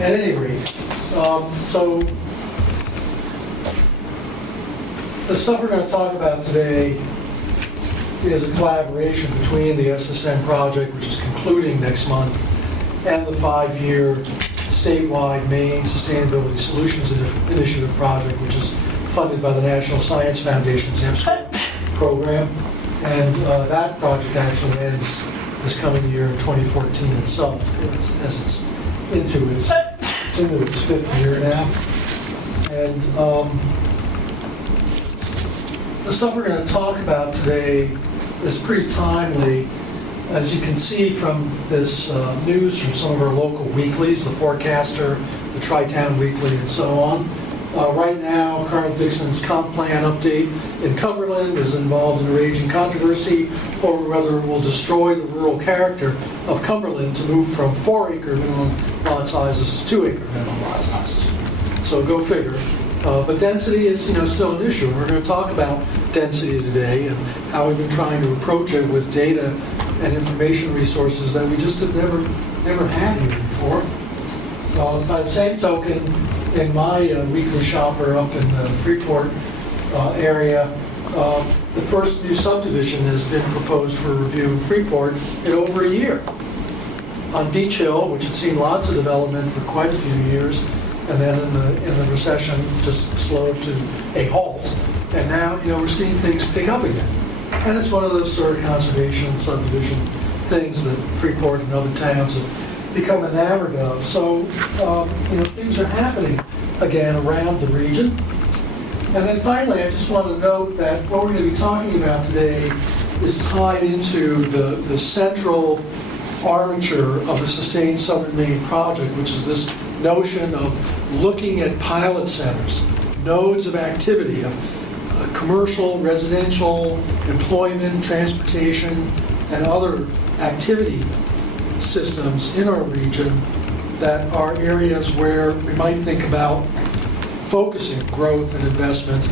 At any rate, so the stuff we're going to talk about today is a collaboration between the SSM project, which is concluding next month, and the 5-year statewide Maine Sustainability Solutions Initiative project, which is funded by the National Science Foundation's MSchool program. And that project actually ends this coming year in 2014 itself, as it's into its 5th year now. And the stuff we're going to talk about today is pretty timely. As you can see from this news from some of our local weeklies, the Forecaster, the Tri-Town Weekly, and so on. Right now, Carl Dixon's comp plan update in Cumberland is involved in a raging controversy over whether it will destroy the rural character of Cumberland to move from 4-acre minimum lot sizes to 2-acre minimum lot sizes. So go figure. But density is, still an issue. And we're going to talk about density today and how we've been trying to approach it with data and information resources that we just have never had here before. By the same token, in my weekly shopper up in the Freeport area, the first new subdivision has been proposed for review in Freeport in over a year. On Beach Hill, which had seen lots of development for quite a few years, and then in the recession just slowed to a halt. And now, we're seeing things pick up again. And it's one of those sort of conservation subdivision things that Freeport and other towns have become enamored of. So, things are happening again around the region. And then finally, I just want to note that what we're going to be talking about today is tied into the central armature of the Sustain Southern Maine project, which is this notion of looking at pilot centers, nodes of activity, of commercial, residential, employment, transportation, and other activity systems in our region that are areas where we might think about focusing growth and investment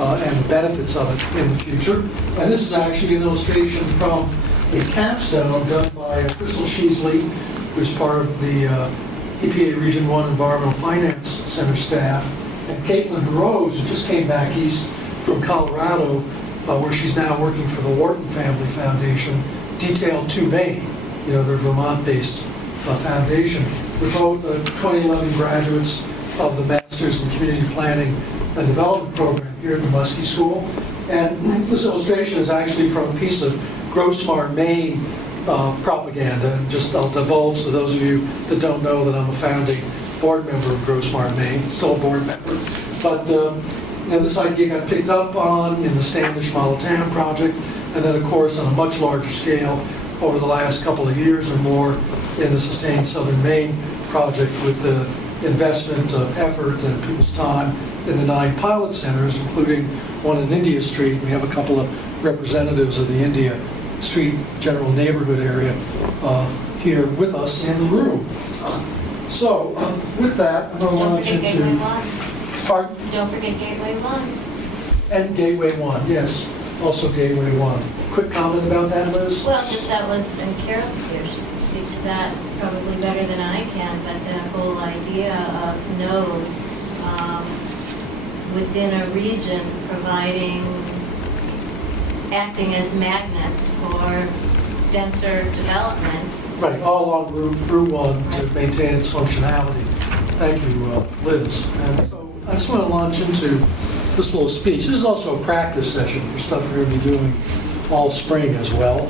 and the benefits of it in the future. And this is actually an illustration from a capstone done by Crystal Sheasley, who's part of the EPA Region 1 Environmental Finance Center staff, and Caitlin Rose, who just came back east from Colorado, where she's now working for the Wharton Family Foundation, Detail 2 Maine, their Vermont-based foundation. We're both 2011 graduates of the Masters in Community Planning and Development program here at the Muskie School. And this illustration is actually from a piece of Grow Smart Maine propaganda. And just I'll divulge to those of you that don't know that I'm a founding board member of Grow Smart Maine, still a board member. But this idea got picked up on in the Standish Model Town project, and then of course on a much larger scale over the last couple of years or more in the Sustain Southern Maine project, with the investment of effort and people's time in the 9 pilot centers, including one in India Street. We have a couple of representatives of the India Street general neighborhood area here with us in the room. So with that, I'm going to launch into... Pardon? Don't forget Gateway 1. And Gateway 1, yes. Also Gateway 1. Quick comment about that, Liz? Well, just that was, and Carol's here, she can speak to that probably better than I can, but that whole idea of nodes within a region acting as magnets for denser development. Right, all along Route 1 to maintain its functionality. Thank you, Liz. And so I just want to launch into this little speech. This is also a practice session for stuff we're going to be doing all spring as well,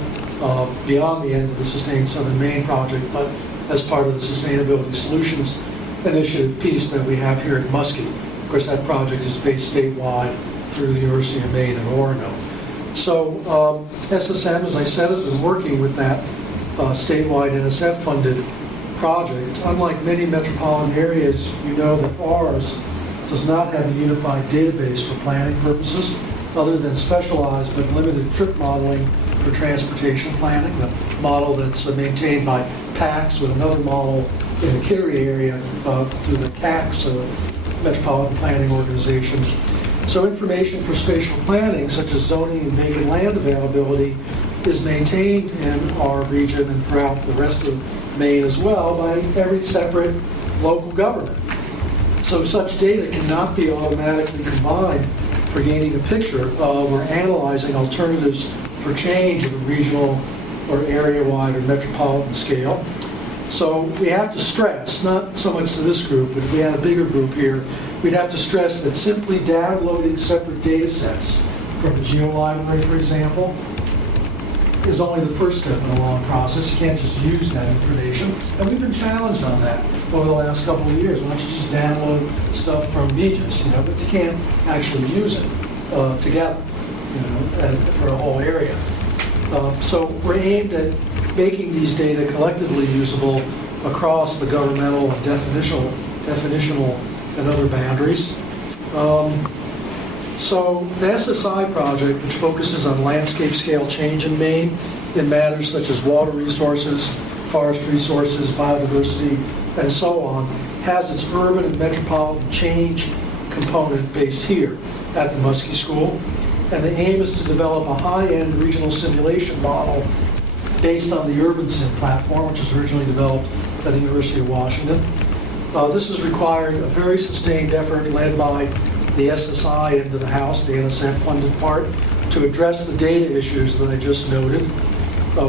beyond the end of the Sustain Southern Maine project, but as part of the Sustainability Solutions Initiative piece that we have here at Muskie. Of course, that project is based statewide through the University of Maine in Orono. So SSM, as I said, has been working with that statewide NSF-funded project. Unlike many metropolitan areas, you know that ours does not have a unified database for planning purposes, other than specialized but limited trip modeling for transportation planning, the model that's maintained by PACS with another model in the Kittery area through the CACS, Metropolitan Planning Organization. So information for spatial planning, such as zoning and vacant land availability, is maintained in our region and throughout the rest of Maine as well by every separate local government. So such data cannot be automatically combined for gaining a picture of or analyzing alternatives for change at a regional or area-wide or metropolitan scale. So we have to stress, not so much to this group, but if we had a bigger group here, we'd have to stress that simply downloading separate data sets from the GeoLibrary, for example, is only the first step in a long process. You can't just use that information. And we've been challenged on that over the last couple of years. Why don't you just download stuff from Megis, but you can't actually use it together, for a whole area. So we're aimed at making these data collectively usable across the governmental and definitional and other boundaries. So the SSI project, which focuses on landscape scale change in Maine in matters such as water resources, forest resources, biodiversity, and so on, has its urban and metropolitan change component based here at the Muskie School. And the aim is to develop a high-end regional simulation model based on the UrbanSim platform, which was originally developed at the University of Washington. This has required a very sustained effort led by the SSI end of the house, the NSF-funded part, to address the data issues that I just noted,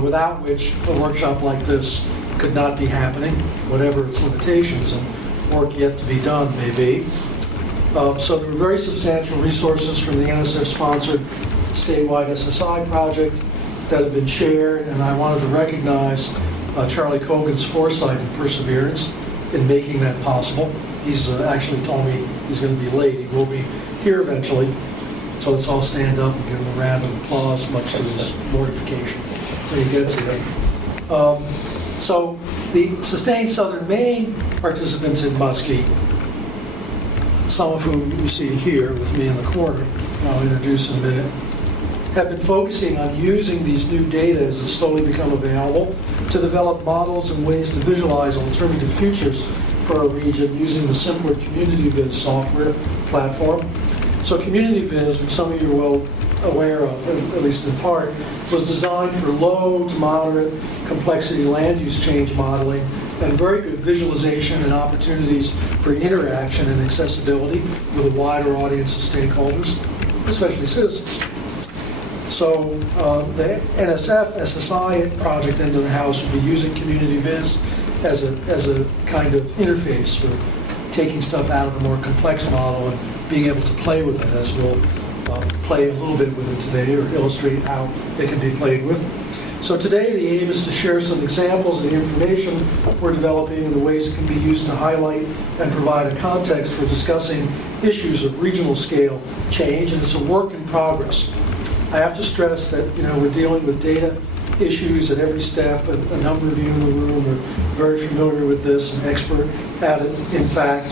without which a workshop like this could not be happening, whatever its limitations and work yet to be done may be. So there were very substantial resources from the NSF-sponsored statewide SSI project that have been shared, and I wanted to recognize Charlie Cogan's foresight and perseverance in making that possible. He's actually told me he's going to be late. He will be here eventually. So let's all stand up and give him a round of applause, much to his mortification when he gets here. So the Sustain Southern Maine participants in Muskie, some of whom you see here with me in the corner, I'll introduce in a minute, have been focusing on using these new data as it slowly become available to develop models and ways to visualize alternative futures for our region using the simpler CommunityViz software platform. So CommunityViz, which some of you are well aware of, at least in part, was designed for low to moderate complexity land use change modeling and very good visualization and opportunities for interaction and accessibility with a wider audience of stakeholders, especially citizens. So the NSF SSI project end of the house will be using CommunityViz as a kind of interface for taking stuff out of the more complex model and being able to play with it, as we'll play a little bit with it today or illustrate how it can be played with. So today the aim is to share some examples of the information we're developing and the ways it can be used to highlight and provide a context for discussing issues of regional scale change, and it's a work in progress. I have to stress that we're dealing with data issues at every step, and a number of you in the room are very familiar with this and expert at it, in fact.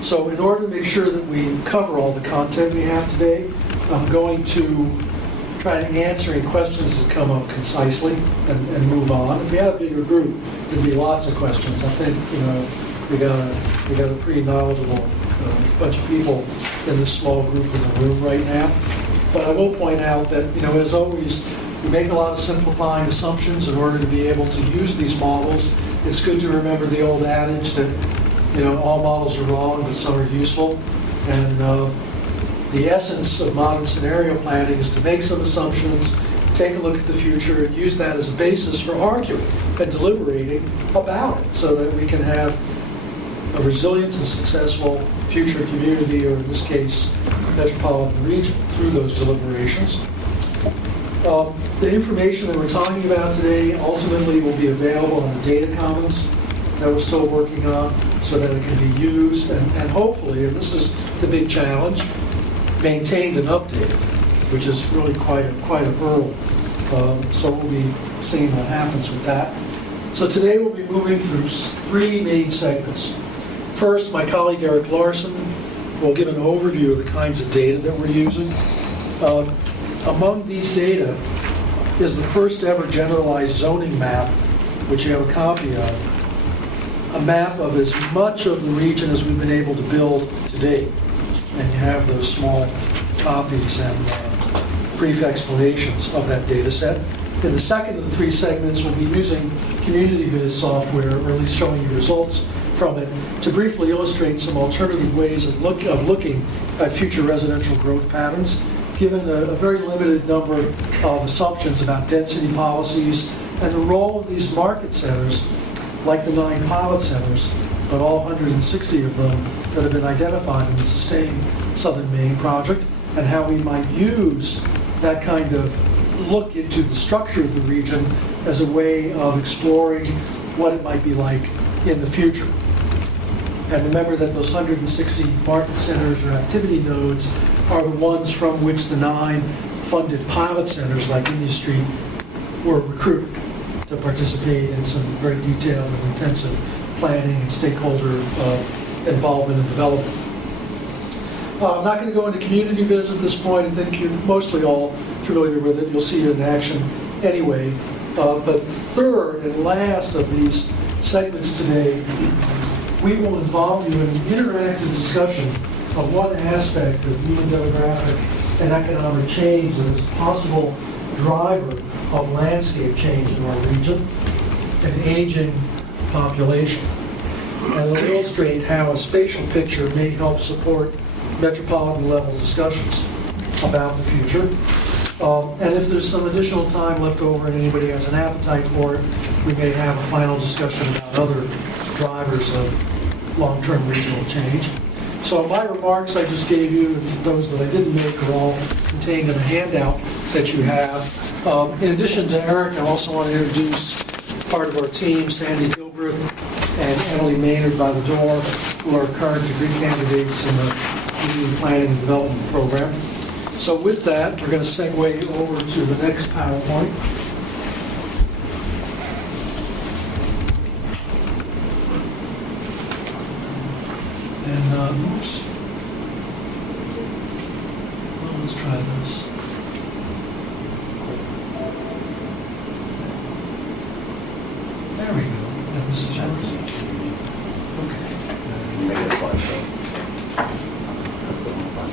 So in order to make sure that we cover all the content we have today, I'm going to try to answer any questions that come up concisely and move on. If we had a bigger group, there'd be lots of questions. I think we got a pretty knowledgeable bunch of people in this small group in the room right now. But I will point out that as always, we make a lot of simplifying assumptions in order to be able to use these models. It's good to remember the old adage that all models are wrong, but some are useful. And the essence of modern scenario planning is to make some assumptions, take a look at the future, and use that as a basis for arguing and deliberating about it so that we can have a resilient and successful future community, or in this case, metropolitan region, through those deliberations. The information that we're talking about today ultimately will be available in the data commons that we're still working on so that it can be used and hopefully, and this is the big challenge, maintained and updated, which is really quite a hurdle. So we'll be seeing what happens with that. So today we'll be moving through three main segments. First, my colleague Eric Larson will give an overview of the kinds of data that we're using. Among these data is the first ever generalized zoning map, which you have a copy of, a map of as much of the region as we've been able to build to date. And you have those small copies and brief explanations of that data set. In the second of the three segments, we'll be using CommunityViz software, or at least showing you results from it, to briefly illustrate some alternative ways of looking at future residential growth patterns, given a very limited number of assumptions about density policies and the role of these market centers, like the 9 pilot centers, but all 160 of them that have been identified in the Sustain Southern Maine project, and how we might use that kind of look into the structure of the region as a way of exploring what it might be like in the future. And remember that those 160 market centers or activity nodes are the ones from which the 9 funded pilot centers like India Street were recruited to participate in some very detailed and intensive planning and stakeholder involvement and development. I'm not going to go into CommunityViz at this point. I think you're mostly all familiar with it. You'll see it in action anyway. But third and last of these segments today, we will involve you in an interactive discussion of one aspect of human demographic and economic change that is a possible driver of landscape change in our region, an aging population. And it'll illustrate how a spatial picture may help support metropolitan level discussions about the future. And if there's some additional time left over and anybody has an appetite for it, we may have a final discussion about other drivers of long-term regional change. So my remarks I just gave you, and those that I didn't make, are all contained in a handout that you have. In addition to Eric, I also want to introduce part of our team, Sandy Gilbreth and Emily Maynard by the door, who are current degree candidates in the Community Planning and Development Program. So with that, we're going to segue over to the next PowerPoint. And, oops. Well, let's try this. There we go. And this is yours. Okay. You made a slideshow. That's the one.